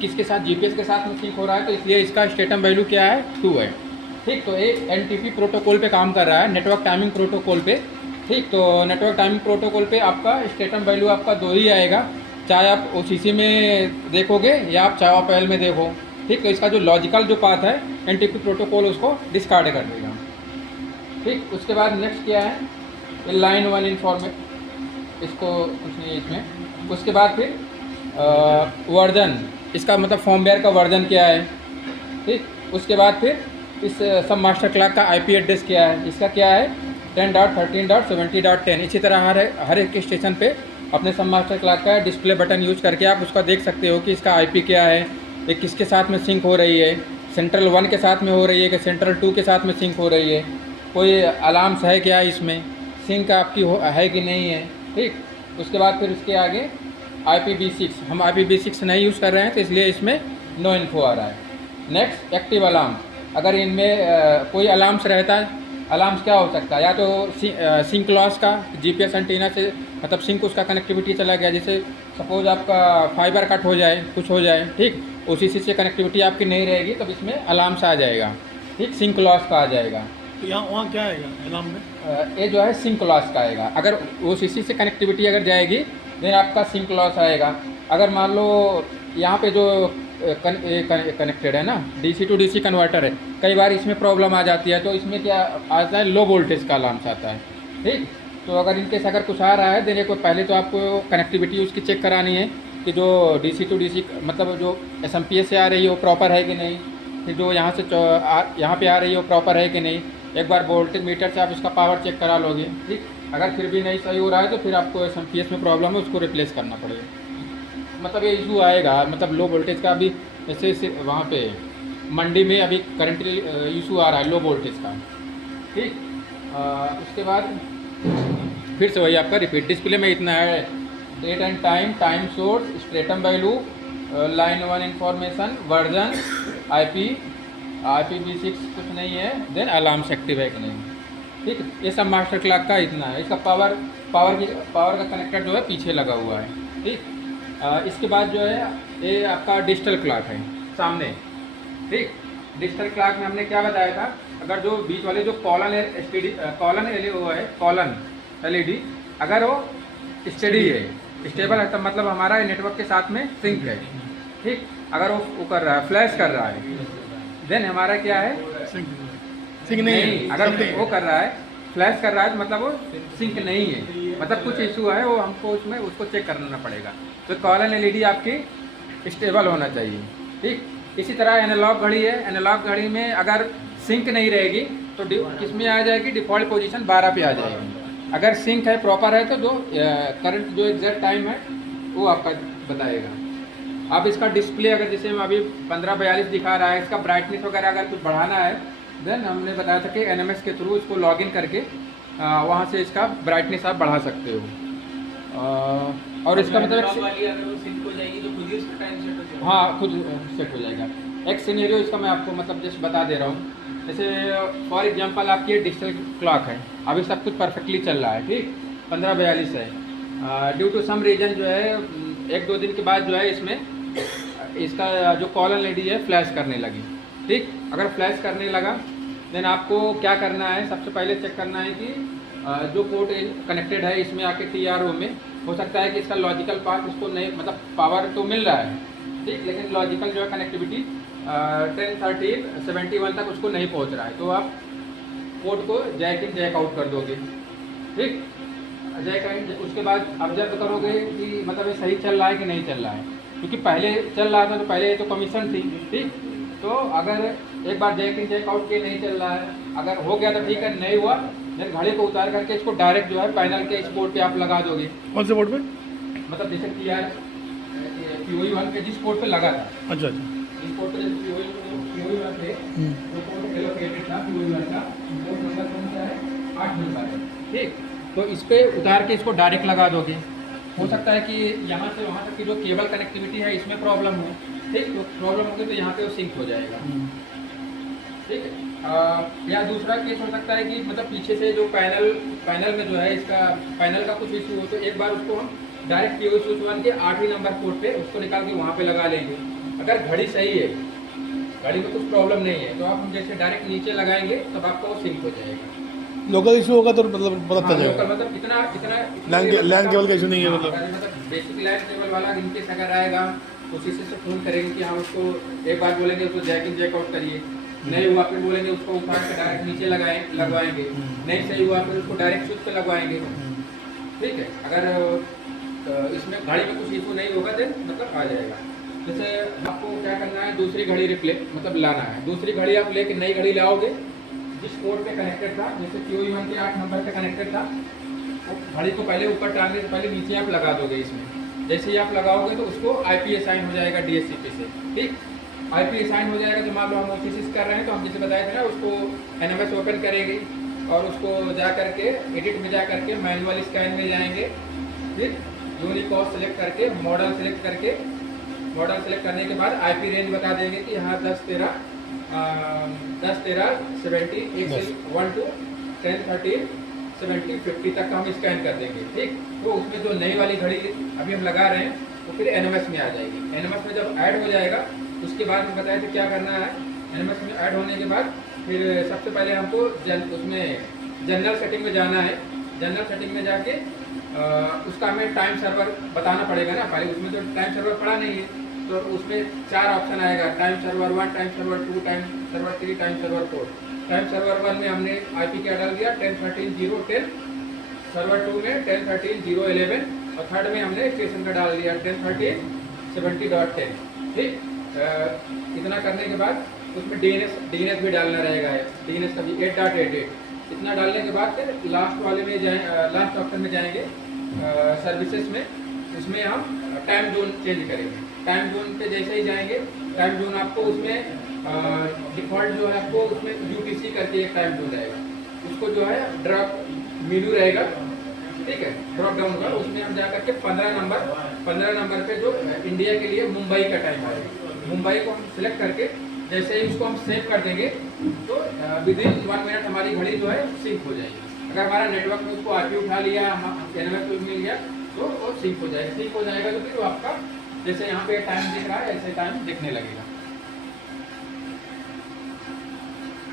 किसके साथ, जीपीएस के साथ में सिंक हो रहा है, तो इसलिए इसका स्टेटम वैल्यू क्या है, 2 है। ठीक, तो ये एनटीपी प्रोटोकॉल पे काम कर रहा है, नेटवर्क टाइमिंग प्रोटोकॉल पे। ठीक, तो नेटवर्क टाइमिंग प्रोटोकॉल पे आपका स्टेटम वैल्यू आपका 2 ही आएगा, चाहे आप ओसीसी में देखोगे या आप जावा पीएल में देखो। ठीक, तो इसका जो लॉजिकल जो पाथ है एनटीपी प्रोटोकॉल उसको डिस्कार्ड कर देगा। ठीक, उसके बाद नेक्स्ट क्या है, ये लाइन 1 इन्फॉर्मेट, इसको कुछ नहीं है इसमें। उसके बाद फिर वर्जन, इसका मतलब फॉर्मवेयर का वर्जन क्या है। ठीक, उसके बाद फिर इस सब मास्टर क्लॉक का आईपी एड्रेस क्या है, इसका क्या है 10.13.70.10। इसी तरह हर एक स्टेशन पे अपने सब मास्टर क्लॉक का डिस्प्ले बटन यूज करके आप उसका देख सकते हो कि इसका आईपी क्या है, ये किसके साथ में सिंक हो रही है, सेंट्रल 1 के साथ में हो रही है कि सेंट्रल 2 के साथ में सिंक हो रही है, कोई अलार्म्स है क्या इसमें, सिंक आपकी है कि नहीं है। ठीक, उसके बाद फिर उसके आगे IPv6, हम IPv6 नहीं यूज़ कर रहे हैं तो इसलिए इसमें नो इन्फो आ रहा है। नेक्स्ट एक्टिव अलार्म, अगर इनमें कोई अलार्म्स रहता है, अलार्म्स क्या हो सकता है, या तो सिंक लॉस का, जीपीएस एंटीना से मतलब सिंक उसका कनेक्टिविटी चला गया, जैसे सपोज आपका फाइबर कट हो जाए, कुछ हो जाए। ठीक, ओसीसी से कनेक्टिविटी आपकी नहीं रहेगी तब इसमें अलार्म्स आ जाएगा। ठीक, सिंक लॉस का आ जाएगा। तो यहाँ वहाँ क्या आएगा अलार्म में? ये जो है सिंक लॉस का आएगा, अगर ओसीसी से कनेक्टिविटी अगर जाएगी देन आपका सिंक लॉस आएगा। अगर मान लो यहाँ पे जो कनेक्टेड है ना, डीसी टू डीसी कन्वर्टर है, कई बार इसमें प्रॉब्लम आ जाती है, तो इसमें क्या आता है, लो वोल्टेज का अलार्म्स आता है। ठीक, तो अगर इनकेस अगर कुछ आ रहा है देने को पहले तो आपको कनेक्टिविटी उसकी चेक करानी है कि जो डीसी टू डीसी मतलब जो एसएमपीएस से आ रही है वो प्रॉपर है कि नहीं, फिर जो यहाँ से यहाँ पे आ रही है वो प्रॉपर है कि नहीं। एक बार वोल्टेज मीटर से आप उसका पावर चेक करा लोगे। ठीक, अगर फिर भी नहीं सही हो रहा है तो फिर आपको एसएमपीएस में प्रॉब्लम है, उसको रिप्लेस करना पड़ेगा। मतलब ये इशू आएगा, मतलब लो वोल्टेज का अभी जैसे वहाँ पे मंडी में अभी करंटली इशू आ रहा है लो वोल्टेज का। ठीक, उसके बाद फिर से वही आपका रिपीट, डिस्प्ले में इतना है, date and time, time source, stratum value, line 1 information, version, IPv6 कुछ नहीं है, देन अलार्म्स एक्टिव है कि नहीं। ठीक, ये सब मास्टर क्लॉक का इतना है। इसका पावर का कनेक्टर जो है पीछे लगा हुआ है। ठीक, इसके बाद जो है ये आपका डिजिटल क्लॉक है सामने। ठीक, डिजिटल क्लॉक में हमने क्या बताया था, अगर जो बीच वाले जो कॉलन LED अगर वो स्टेडी है, स्टेबल है, तब मतलब हमारा नेटवर्क के साथ में सिंक है। ठीक, अगर वो कर रहा है, फ्लैश कर रहा है, देन हमारा क्या है, सिंक नहीं है। अगर वो कर रहा है, फ्लैश कर रहा है तो मतलब वो सिंक नहीं है, मतलब कुछ इशू है, वो हमको उसमें उसको चेक करना पड़ेगा। तो कॉलन LED आपकी स्टेबल होना चाहिए। ठीक, इसी तरह एनालॉग घड़ी है, एनालॉग घड़ी में अगर सिंक नहीं रहेगी तो किस में आ जाएगी, डिफ़ॉल्ट पोजीशन 12 पे आ जाएगी। अगर सिंक है, प्रॉपर है, तो जो करंट जो एग्जैक्ट टाइम है वो आपका बताएगा। अब इसका डिस्प्ले अगर जैसे अभी 1542 दिखा रहा है, इसका ब्राइटनेस वगैरह अगर कुछ बढ़ाना है देन हमने बताया था कि NMS के थ्रू इसको लॉगिन करके वहाँ से इसका ब्राइटनेस आप बढ़ा सकते हो। और इसका मतलब हाँ खुद सेट हो जाएगा। एक सिनेरियो इसका मैं आपको मतलब जस्ट बता दे रहा हूँ, जैसे फॉर एग्जांपल आपकी ये डिजिटल क्लॉक है, अभी सब कुछ परफेक्टली चल रहा है। ठीक, 1542 है, ड्यू टू सम रीजन जो है 1-2 दिन के बाद जो है इसमें इसका जो कॉलन LED है फ्लैश करने लगी। ठीक, अगर फ्लैश करने लगा देन आपको क्या करना है, सबसे पहले चेक करना है कि जो पोर्ट कनेक्टेड है इसमें आके TRO में हो सकता है कि इसका लॉजिकल पार्ट इसको नहीं, मतलब पावर तो मिल रहा है। ठीक, लेकिन लॉजिकल जो है कनेक्टिविटी 10.13.71 तक उसको नहीं पहुंच रहा है, तो आप पोर्ट को जैक इन जैक आउट कर दोगे। ठीक, जैक इन, उसके बाद ऑब्जर्व करोगे कि मतलब ये सही चल रहा है कि नहीं चल रहा है, क्योंकि पहले चल रहा था तो पहले तो कमीशन थी। ठीक, तो अगर एक बार जैक इन जैक आउट के नहीं चल रहा है, अगर हो गया तो ठीक है, नहीं हुआ देन घड़ी को उतार करके इसको डायरेक्ट जो है पैनल के इस पोर्ट पे आप लगा दोगे। कौन से पोर्ट पे? मतलब जैसे POE1 के जिस पोर्ट पे लगा था, अच्छा इस पोर्ट पे POE1 पे जो पोर्ट एलोकेटेड था POE1 का, पोर्ट नंबर कौन सा है, 8 नंबर है। ठीक, तो इस पे उतार के इसको डायरेक्ट लगा दोगे। हो सकता है कि यहाँ से वहाँ तक की जो केबल कनेक्टिविटी है इसमें प्रॉब्लम हो। ठीक, तो प्रॉब्लम होगी तो यहाँ पे वो सिंक हो जाएगा। ठीक है, या दूसरा केस हो सकता है कि मतलब पीछे से जो पैनल में जो है इसका पैनल का कुछ इशू हो, तो एक बार उसको हम डायरेक्ट POE स्विच 1 के 8वीं नंबर पोर्ट पे उसको निकाल के वहाँ पे लगा लेंगे। अगर घड़ी सही है, घड़ी में कुछ प्रॉब्लम नहीं है, तो आप हम जैसे डायरेक्ट नीचे लगाएंगे तब आपका वो सिंक हो जाएगा। लोकल इशू होगा तो मतलब पता हाँ, चल लोकल जाएगा। मतलब इतना इतना लैंड केबल का इशू नहीं है हाँ, मतलब। मतलब बेसिक लैंड केबल वाला इनकेस अगर आएगा तो उसी से फ़ोन करेंगे कि हाँ उसको एक बार बोलेंगे उसको जैक इन जैक आउट करिए, नहीं हुआ फिर बोलेंगे उसको उठा के डायरेक्ट नीचे लगवाएंगे, नहीं सही हुआ फिर उसको डायरेक्ट स्विच पे लगवाएंगे। ठीक है, अगर इसमें घड़ी में कुछ इशू नहीं होगा देन मतलब आ जाएगा। जैसे आपको क्या करना है, दूसरी घड़ी मतलब लाना है, दूसरी घड़ी आप लेके नई घड़ी लाओगे जिस पोर्ट पे कनेक्टेड था, जैसे POE 1 के 8 नंबर पे कनेक्टेड था, घड़ी को पहले ऊपर टांगने से पहले नीचे आप लगा दोगे। इसमें जैसे ही आप लगाओगे तो उसको IP असाइन हो जाएगा DHCP से। ठीक, IP असाइन हो जाएगा तो मान लो हम OCC कर रहे हैं तो हम जैसे बताए थे ना, उसको NMS ओपन करेंगे और उसको जा करके एडिट में जा करके मैनुअल स्कैन में जाएंगे, फिर यूनिकोड सेलेक्ट करके मॉडल सेलेक्ट करने के बाद IP रेंज बता देंगे कि यहाँ 10 13 70 1 से 1 to 10 13 70 50 तक हम स्कैन कर देंगे। ठीक, तो उसमें जो नई वाली घड़ी अभी हम लगा रहे हैं वो फिर NMS में आ जाएगी। NMS में जब ऐड हो जाएगा उसके बाद हम बताया कि क्या करना है। NMS में ऐड होने के बाद फिर सबसे पहले हमको उसमें जनरल सेटिंग में जाना है। जनरल सेटिंग में जाके उसका हमें टाइम सर्वर बताना पड़ेगा ना, पहले उसमें तो टाइम सर्वर पड़ा नहीं है, तो उसमें 4 ऑप्शन आएगा, time server 1, time server 2, time server 3, time server 4। Time server 1 में हमने IP क्या डाल दिया 10.13.0.10, सर्वर 2 में 10.13.0.11 और थर्ड में हमने स्टेशन का डाल दिया 10.13.70.10। ठीक, इतना करने के बाद उसमें DNS भी डालना रहेगा, DNS का भी 8.88। इतना डालने के बाद फिर लास्ट वाले में लास्ट ऑप्शन में जाएंगे सर्विसेज में, उसमें हम टाइम जोन चेंज करेंगे। टाइम जोन पे जैसे ही जाएंगे, टाइम जोन आपको उसमें डिफ़ॉल्ट जो है आपको उसमें UTC करके एक टाइम जोन रहेगा, उसको जो है ड्रॉप मेन्यू रहेगा। ठीक है, ड्रॉप डाउन का उसमें हम जा करके 15 नंबर पे जो इंडिया के लिए मुंबई का टाइम आएगा, मुंबई को हम सिलेक्ट करके जैसे ही उसको हम सेव कर देंगे तो विदिन 1 मिनट हमारी घड़ी जो है सिंक हो जाएगी। अगर हमारा नेटवर्क में उसको IP उठा लिया, NMS को मिल गया तो वो सिंक हो जाएगा। सिंक हो जाएगा तो फिर वो आपका जैसे यहाँ पे टाइम दिख रहा है ऐसे टाइम दिखने लगेगा।